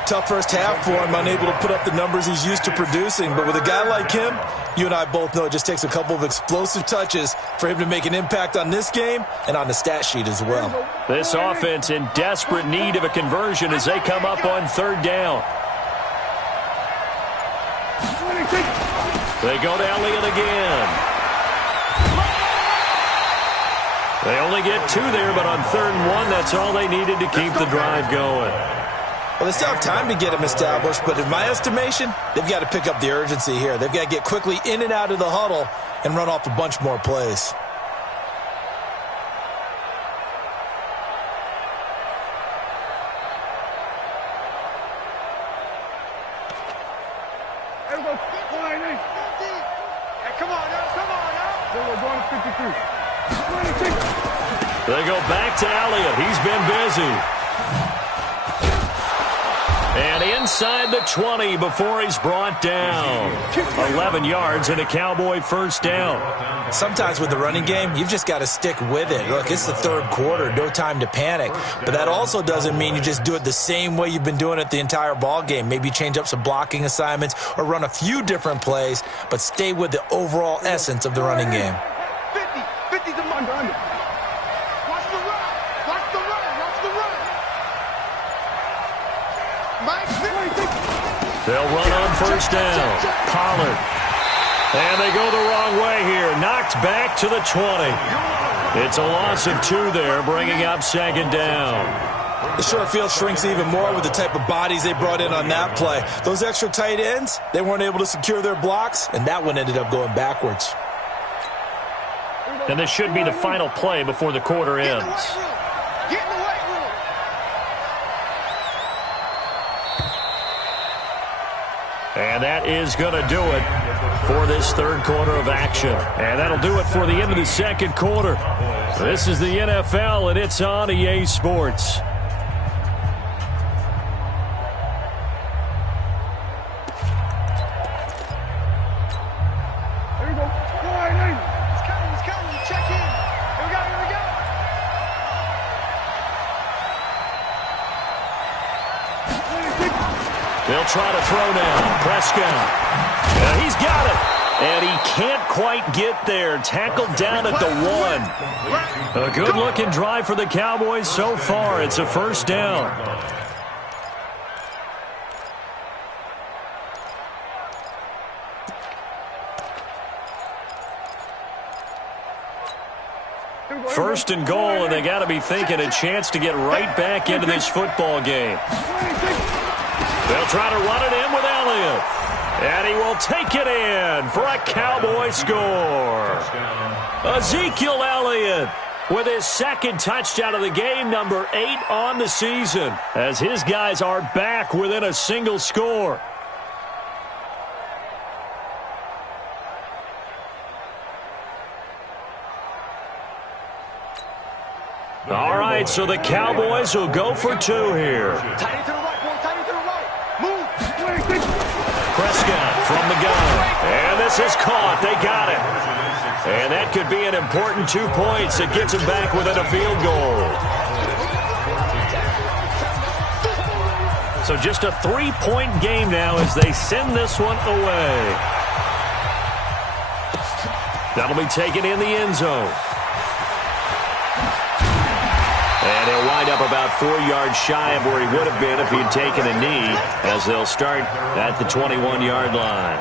Tough first half for him, unable to put up the numbers he's used to producing. But with a guy like him, you and I both know it just takes a couple of explosive touches for him to make an impact on this game and on the stat sheet as well. This offense in desperate need of a conversion as they come up on 3rd down. 26. They go to Elliott again. They only get 2 there, but on 3rd and 1, that's all they needed to keep the drive going. Well, they still have time to get him established, but in my estimation, they've got to pick up the urgency here. They've got to get quickly in and out of the huddle and run off a bunch more plays. Here we go. Slide in. Hey, come on now. Come on now. Here we're going to 53. 26. They go back to Elliott. He's been busy. And inside the 20 before he's brought down. 11 yards and a Cowboy first down. Sometimes with the running game, you've just got to stick with it. Look, it's the 3rd quarter, no time to panic. But that also doesn't mean you just do it the same way you've been doing it the entire ball game. Maybe change up some blocking assignments or run a few different plays, but stay with the overall essence of the running game. 50 to Montgomery. Watch the run. Watch the run. Watch the run. Mike, 26. They'll run on 1st down. Pollard. And they go the wrong way here. Knocked back to the 20. It's a loss of 2 there, bringing up 2nd down. The short field shrinks even more with the type of bodies they brought in on that play. Those extra tight ends, they weren't able to secure their blocks, and that one ended up going backwards. And this should be the final play before the quarter ends. Get in the weight room. And that is going to do it for this 3rd quarter of action. And that'll do it for the end of the 2nd quarter. This is the NFL, and it's on EA Sports. Here we go. Slide in. He's coming. Check in. Here we go. Here we go. They'll try to throw now. Prescott. He's got it. And he can't quite get there. Tackled down at the 1. A good-looking drive for the Cowboys so far. It's a first down. First and goal, and they got to be thinking a chance to get right back into this football game. They'll try to run it in with Elliott. And he will take it in for a Cowboy score. Ezekiel Elliott with his second touchdown of the game, number 8 on the season, as his guys are back within a single score. All right, so the Cowboys will go for 2 here. Tight end to the right, boy. Tight end to the right. Move. Prescott from the gun. And this is caught. They got it. And that could be an important 2 points that gets them back within a field goal. So just a 3-point game now as they send this one away. That'll be taken in the end zone. And he'll wind up about 4 yards shy of where he would have been if he'd taken a knee, as they'll start at the 21-yard line.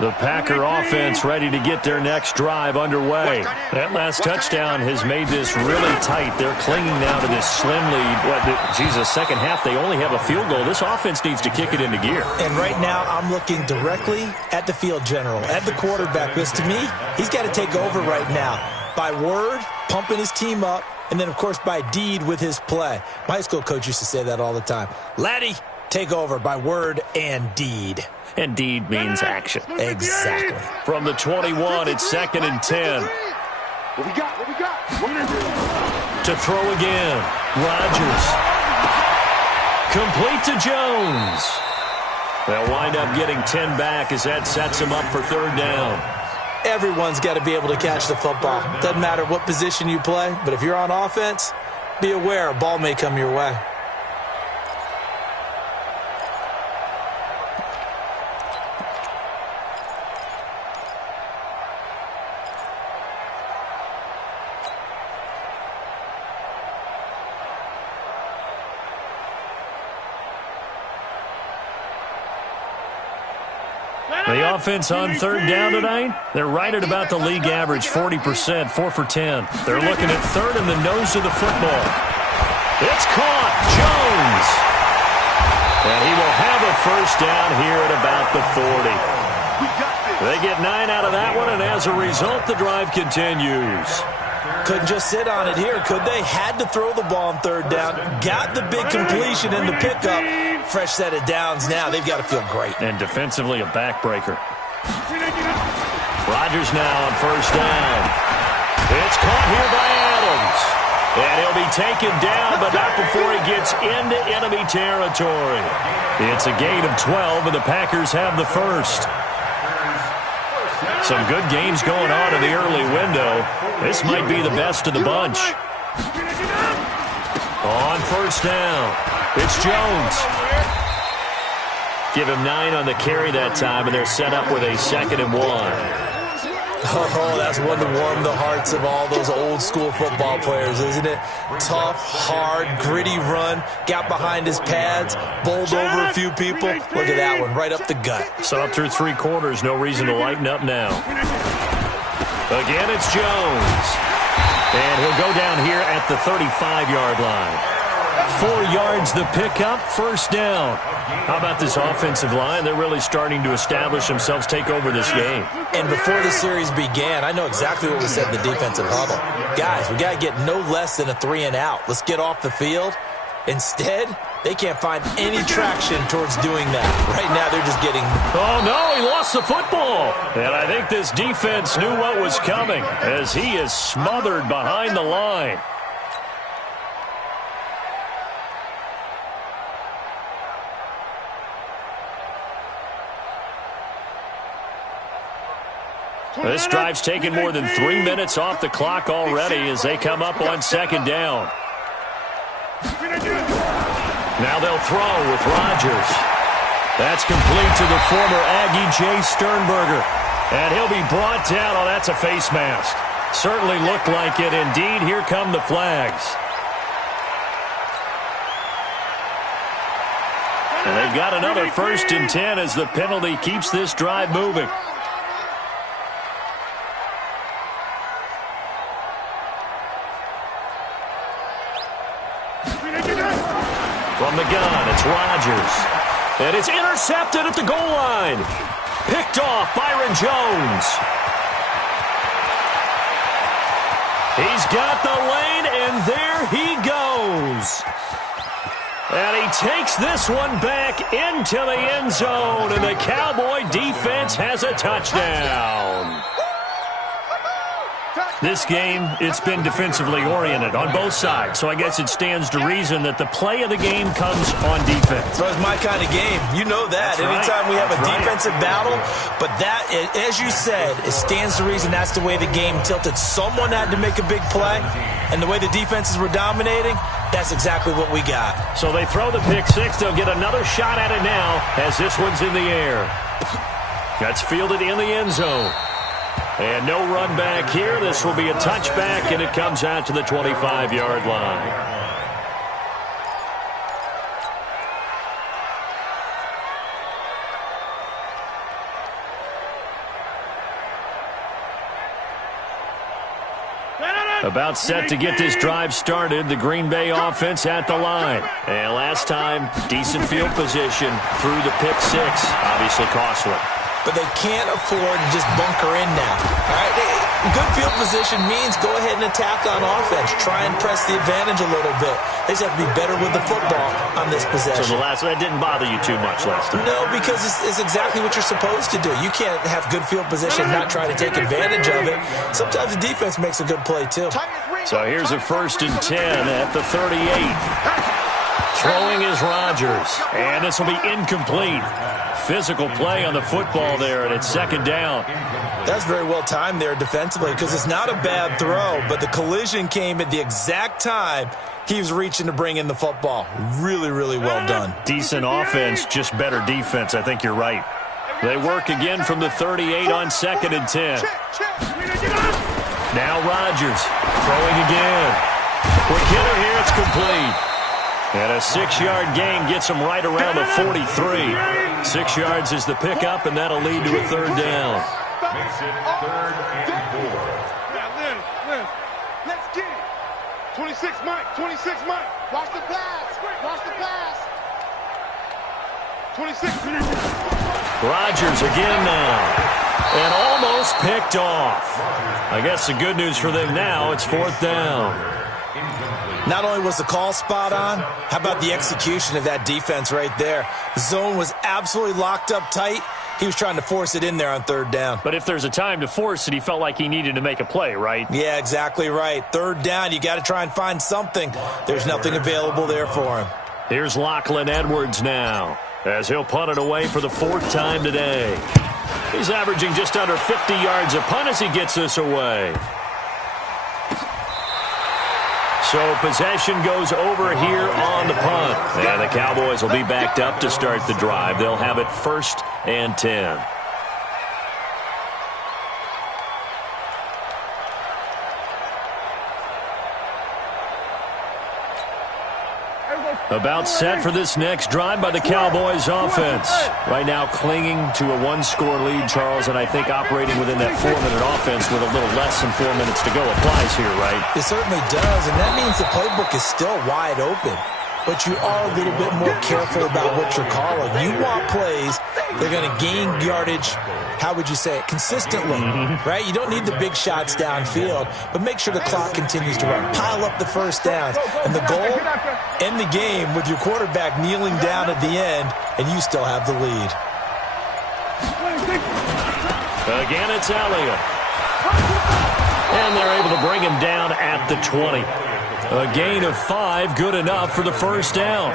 The Packer offense ready to get their next drive underway. That last touchdown has made this really tight. They're clinging now to this slim lead. Second half, they only have a field goal. This offense needs to kick it into gear. And right now, I'm looking directly at the field general, at the quarterback, because to me, he's got to take over right now. By word, pumping his team up, and then, of course, by deed with his play. My high school coach used to say that all the time. Laddie, take over by word and deed. And deed means action. Exactly. From the 21, it's 2nd and 10. What we got? What we got? To throw again. Rodgers. Complete to Jones. They'll wind up getting 10 back as that sets them up for 3rd down. Everyone's got to be able to catch the football. Doesn't matter what position you play, but if you're on offense, be aware a ball may come your way. The offense on 3rd down tonight, they're right at about the league average, 40%, 4 for 10. They're looking at 3rd in the nose of the football. It's caught. Jones. And he will have a 1st down here at about the 40. They get 9 out of that one, and as a result, the drive continues. Couldn't just sit on it here, could they? Had to throw the ball on 3rd down. Got the big completion in the pickup. Fresh set of downs now. They've got to feel great. And defensively, a backbreaker. Rodgers now on 1st down. It's caught here by Adams. And he'll be taken down, but not before he gets into enemy territory. It's a gain of 12, and the Packers have the 1st. Some good games going on in the early window. This might be the best of the bunch. On 1st down, it's Jones. Give him 9 on the carry that time, and they're set up with a 2nd and 1. Oh, that's one to warm the hearts of all those old school football players, isn't it? Tough, hard, gritty run. Got behind his pads, bowled over a few people. Look at that one, right up the gut. So up through 3 quarters, no reason to lighten up now. Again, it's Jones. And he'll go down here at the 35-yard line. 4 yards the pickup, 1st down. How about this offensive line? They're really starting to establish themselves, take over this game. And before the series began, I know exactly what we said in the defensive huddle. Guys, we got to get no less than a 3 and out. Let's get off the field. Instead, they can't find any traction towards doing that. Right now, they're just getting... Oh, no, he lost the football. And I think this defense knew what was coming as he is smothered behind the line. This drive's taken more than 3 minutes off the clock already as they come up on 2nd down. Now they'll throw with Rodgers. That's complete to the former Aggie Jay Sternberger. And he'll be brought down. Oh, that's a face mask. Certainly looked like it. Indeed, here come the flags. And they've got another 1st and 10 as the penalty keeps this drive moving. From the gun, it's Rodgers. And it's intercepted at the goal line. Picked off Byron Jones. He's got the lane, and there he goes. And he takes this one back into the end zone, and the Cowboy defense has a touchdown. This game, it's been defensively oriented on both sides, so I guess it stands to reason that the play of the game comes on defense. So it's my kind of game. You know that. That's Anytime right. we have a That's defensive battle, but that, as you said, it stands to reason that's the way the game tilted. Someone had to make a big play, and the way the defenses were dominating, that's exactly what we got. So they throw the pick six. They'll get another shot at it now as this one's in the air. That's fielded in the end zone. And no run back here. This will be a touchback, and it comes out to the 25-yard line. About set to get this drive started, the Green Bay offense at the line. And last time, decent field position through the pick six. Obviously costly. But they can't afford to just bunker in now. All right? Good field position means go ahead and attack on offense. Try and press the advantage a little bit. They just have to be better with the football on this possession. So that didn't bother you too much last time? No, because it's exactly what you're supposed to do. You can't have good field position and not try to take advantage of it. Sometimes the defense makes a good play, too. So here's a 1st and 10 at the 38. Throwing is Rodgers, and this will be incomplete. Physical play on the football there, and it's 2nd down. That's very well timed there defensively because it's not a bad throw, but the collision came at the exact time he was reaching to bring in the football. Really, really well done. Decent offense, just better defense. I think you're right. They work again from the 38 on 2nd and 10. Now Rodgers throwing again. Quick hitter here, it's complete. And a 6-yard gain gets him right around the 43. 6 yards is the pickup, and that'll lead to a 3rd down. Makes it 3rd and 4. Lynn, let's get it. 26 Mike, 26 Mike. Watch the pass. Watch the pass. 26. Rodgers again now. And almost picked off. I guess the good news for them now, it's 4th down. Not only was the call spot on, how about the execution of that defense right there? The zone was absolutely locked up tight. He was trying to force it in there on 3rd down. But if there's a time to force it, he felt like he needed to make a play, right? Yeah, exactly right. 3rd down, you got to try and find something. There's nothing available there for him. Here's Lachlan Edwards now, as he'll punt it away for the 4th time today. He's averaging just under 50 yards a punt as he gets this away. So possession goes over here on the punt. And the Cowboys will be backed up to start the drive. They'll have it 1st and 10. About set for this next drive by the Cowboys offense. Right now clinging to a 1-score lead, Charles, and I think operating within that 4-minute offense with a little less than 4 minutes to go applies here, right? It certainly does, and that means the playbook is still wide open. But you are a little bit more careful about what you're calling. You want plays that are going to gain yardage, how would you say it, consistently, right? You don't need the big shots downfield, but make sure the clock continues to run. Pile up the 1st downs. And the goal, end the game with your quarterback kneeling down at the end, and you still have the lead. Again, it's Elliott. And they're able to bring him down at the 20. A gain of 5, good enough for the 1st down.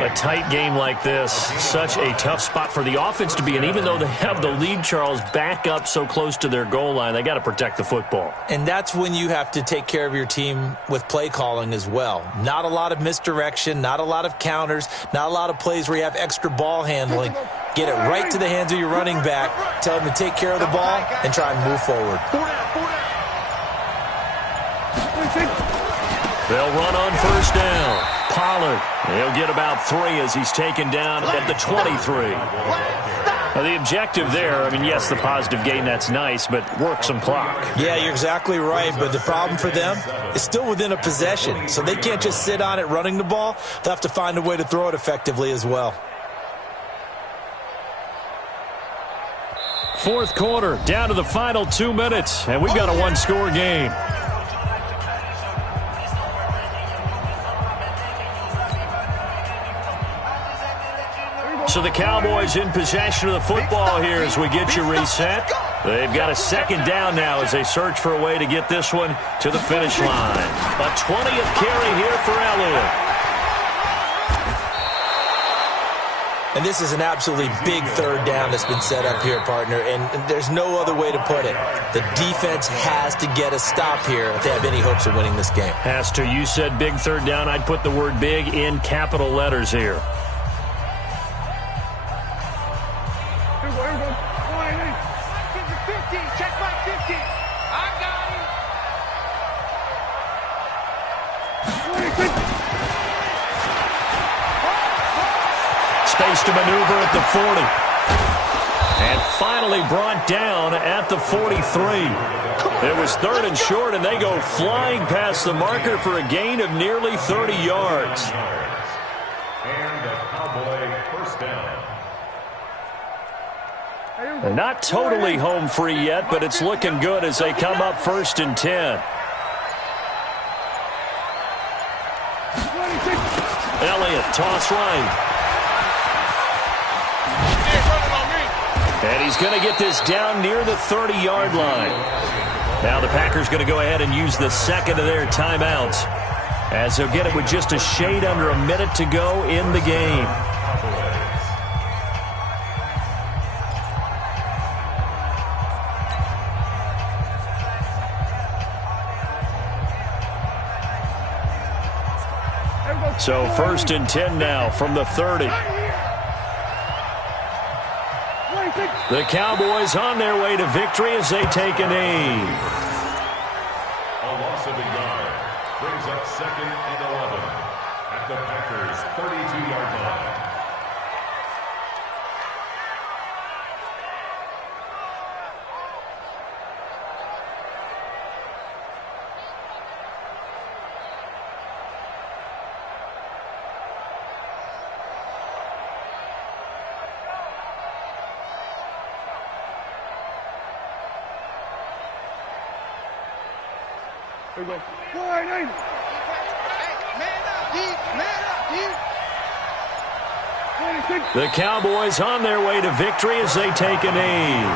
A tight game like this, such a tough spot for the offense to be in. Even though they have the lead, Charles, back up so close to their goal line, they got to protect the football. And that's when you have to take care of your team with play calling as well. Not a lot of misdirection, not a lot of counters, not a lot of plays where you have extra ball handling. Get it right to the hands of your running back, tell him to take care of the ball, and try and move forward. They'll run on 1st down. Pollard. He'll get about 3 as he's taken down at the 23. Stop. The objective there, I mean, yes, the positive gain, that's nice, but work some clock. Yeah, you're exactly right, but the problem for them is still within a possession, so they can't just sit on it running the ball. They'll have to find a way to throw it effectively as well. Fourth quarter, down to the final 2 minutes, and we've got a one-score game. So the Cowboys in possession of the football here as we get you reset. They've got a second down now as they search for a way to get this one to the finish line. A 20th carry here for Elliott. And this is an absolutely big third down that's been set up here, partner, and there's no other way to put it. The defense has to get a stop here if they have any hopes of winning this game. Has to. You said big third down. I'd put the word big in capital letters here. Check my 50. I got him. Space to maneuver at the 40. And finally brought down at the 43. It was third and short, and they go flying past the marker for a gain of nearly 30 yards. And a Cowboy first down. They're not totally home free yet, but it's looking good as they come up 1st and 10. Elliott, toss right. And he's going to get this down near the 30-yard line. Now the Packers going to go ahead and use the second of their timeouts as they'll get it with just a shade under a minute to go in the game. So 1st and 10 now from the 30. The Cowboys on their way to victory as they take a knee. A loss of a yard brings up 2nd and 11 at the Packers' 32-yard line. There we go. Wide, hey. Hey, man up, deep, man up, deep. The Cowboys on their way to victory as they take a knee.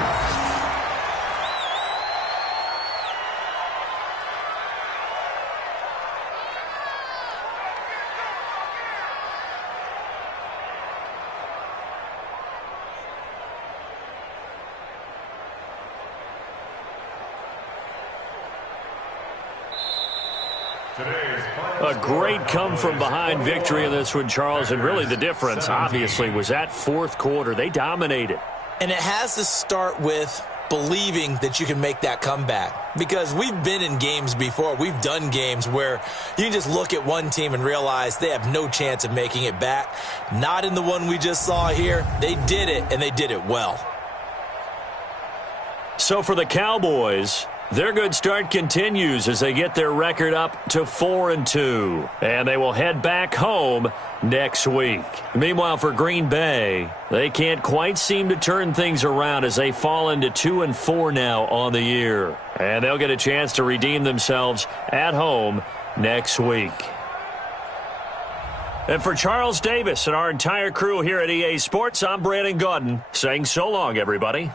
A great come-from-behind victory in this one, Charles, and really the difference, obviously, was that fourth quarter. They dominated. And it has to start with believing that you can make that comeback. Because we've been in games before. We've done games where you can just look at one team and realize they have no chance of making it back. Not in the one we just saw here. They did it, and they did it well. So for the Cowboys, their good start continues as they get their record up to 4-2. And they will head back home next week. Meanwhile, for Green Bay, they can't quite seem to turn things around as they fall into 2-4 now on the year. And they'll get a chance to redeem themselves at home next week. And for Charles Davis and our entire crew here at EA Sports, I'm Brandon Gaudin saying so long, everybody.